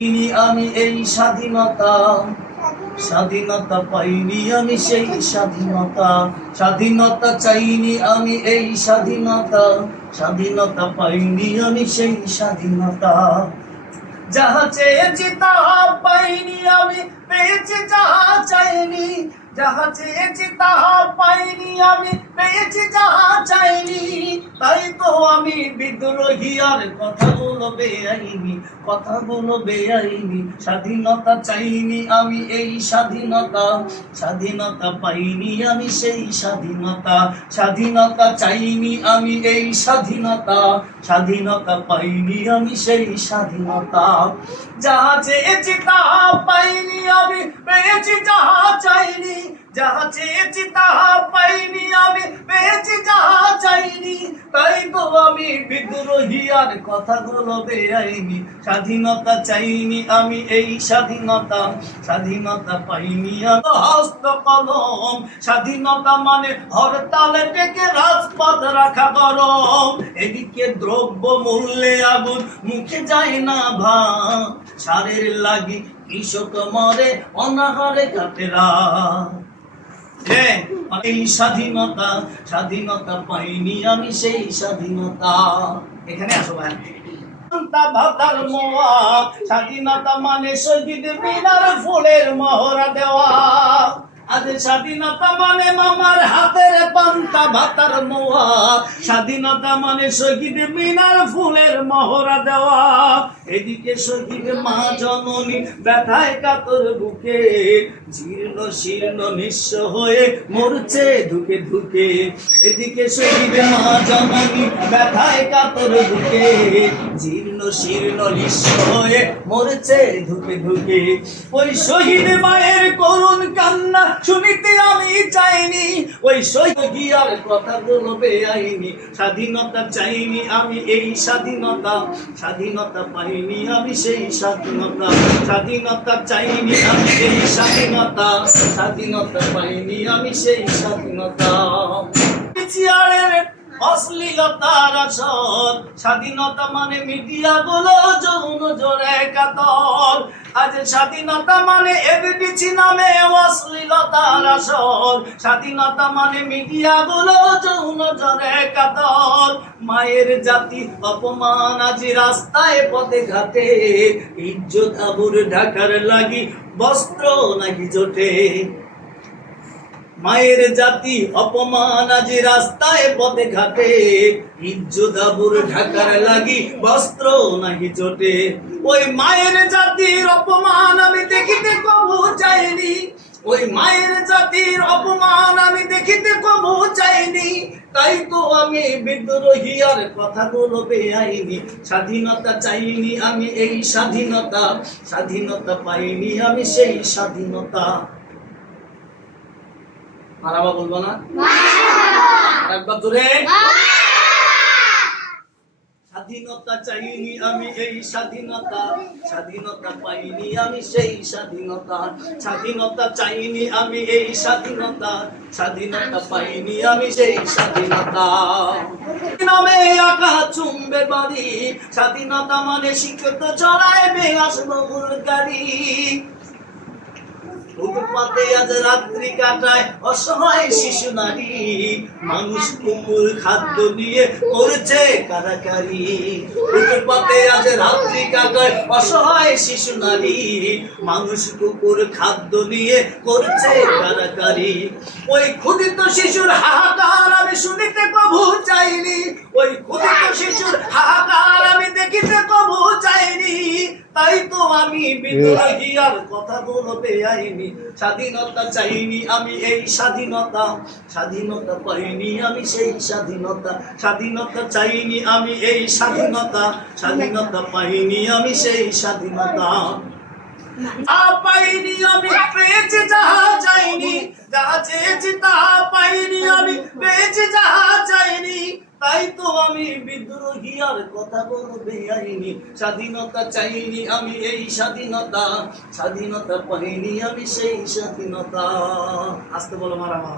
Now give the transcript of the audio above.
আমি এই স্বাধীনতা স্বাধীনতা পাইনি আমি সেই স্বাধীনতা স্বাধীনতা চাইনি আমি এই স্বাধীনতা স্বাধীনতা পাইনি আমি সেই স্বাধীনতা যাহা চেয়েছি তাহা পাইনি আমি পেয়েছি যাহা চাইনি যাহা চেয়েছি তাহা পাইনি আমি পেয়েছি যাহা চাইনি তাই তো আমি বিদ্রোহী আর কথাগুলো বেআইনি স্বাধীনতা চাইনি আমি এই স্বাধীনতা স্বাধীনতা পাইনি আমি সেই স্বাধীনতা স্বাধীনতা চাইনি আমি এই স্বাধীনতা স্বাধীনতা পাইনি আমি সেই স্বাধীনতা যাহা চেয়েছি তাহা পাইনি আমি পেয়েছি যাহা চাইনি যাহা চেয়েছি তাহা পাইনি আমি পেয়েছি যাহা চাইনি তাই তো আমি বিদ্রোহী আর কথাগুলো বেআইনি স্বাধীনতা চাইনি আমি এই স্বাধীনতা স্বাধীনতা পাইনি আমি হস্ত কলম স্বাধীনতা মানে হরতালে ডেকে রাজপথ রাখা গরম এদিকে দ্রব্য মূল্যে আগুন মুখে যায় না ভাব সারের লাগি কৃষক মরে অনাহারে কাটে রাত এই স্বাধীনতা স্বাধীনতা পাইনি আমি সেই স্বাধীনতা এখানে আসো ভাই ভাতার মোয়া স্বাধীনতা মানে শহীদ মিনার ফুলের মহড়া দেওয়া আজ স্বাধীনতা মানে মামার হাতের পান্তা ভাতার মোয়া স্বাধীনতা মানে শহীদ মিনার ফুলের মহড়া দেওয়া এদিকে শহীদ মা জননী ব্যথায় কাতর বুকে জীর্ণ শীর্ণ নিঃস্ব হয়ে মরছে ধুকে ধুকে এদিকে শহীদ মা জননী ব্যথায় কাতর বুকে জীর্ণ শীর্ণ নিঃস্ব হয়ে মরছে ধুকে ধুকে ওই শহীদ মায়ের করুণ কান্না শুনিতে আমি চাইনি ওই শহীদ আর কথাগুলো বেআইনি স্বাধীনতা চাইনি আমি এই স্বাধীনতা স্বাধীনতা পাইনি আমি সেই স্বাধীনতা স্বাধীনতা চাইনি আমি এই স্বাধীনতা স্বাধীনতা পাইনি আমি সেই স্বাধীনতা অশ্লীলতার আসর স্বাধীনতা মানে মিডিয়া গুলো যৌন জোরে কাতর আজ স্বাধীনতা মানে এবিটিসি নামে অশ্লীলতার আসর স্বাধীনতা মানে মিডিয়া গুলো যৌন জোরে কাতর মায়ের জাতি অপমান আজ রাস্তায় পথে ঘাটে ইজ্জত আবুর ঢাকার লাগি বস্ত্র নাকি জোটে মায়ের জাতি অপমান আজ রাস্তায় পথে ঘাটে ইজ্জত আবুর ঢাকার লাগি বস্ত্র নাকি জোটে ওই মায়ের জাতির অপমান আমি দেখিতে কবু চাইনি ওই মায়ের জাতির অপমান আমি দেখিতে কবু চাইনি তাই তো আমি বিদ্রোহী আর কথাগুলো বেআইনি স্বাধীনতা চাইনি আমি এই স্বাধীনতা স্বাধীনতা পাইনি আমি সেই স্বাধীনতা মারাবা বলবো না একবার জোরে স্বাধীনতা চাইনি আমি এই স্বাধীনতা স্বাধীনতা পাইনি আমি সেই স্বাধীনতা স্বাধীনতা চাইনি আমি এই স্বাধীনতা স্বাধীনতা পাইনি আমি সেই স্বাধীনতা নামে আঁকা চুম্বে বাড়ি স্বাধীনতা মানে শিক্ষিত ছড়ায় বেলাস বহুল গাড়ি ফুটপাতে আজ রাত্রি কাটায় অসহায় শিশু নারী মানুষ কুকুর খাদ্য নিয়ে করছে কারাকারি ফুটপাতে আজ রাত্রি কাটায় অসহায় শিশু নারী মানুষ কুকুর খাদ্য নিয়ে করছে কারাকারি ওই ক্ষুদিত শিশুর হাহাকার আমি শুনিতে কবু চাইনি ওই ক্ষুদিত শিশুর হাহাকার আমি দেখিতে কবু চাইনি তাই তো আমি বিদ্রোহী আর কথাগুলো বেআইনি স্বাধীনতা চাইনি আমি এই স্বাধীনতা স্বাধীনতা পাইনি আমি সেই স্বাধীনতা স্বাধীনতা চাইনি আমি এই স্বাধীনতা স্বাধীনতা পাইনি আমি সেই স্বাধীনতা পাইনি আমি পেয়েছি যাহা চাইনি যাহা চেয়েছি তাহা পাইনি আমি পেয়েছি যাহা চাইনি তাই তো আমি বিদ্রোহী আর কথা বলবো বেআইনি স্বাধীনতা চাইনি আমি এই স্বাধীনতা স্বাধীনতা পাইনি আমি সেই স্বাধীনতা আসতে বলো মারামা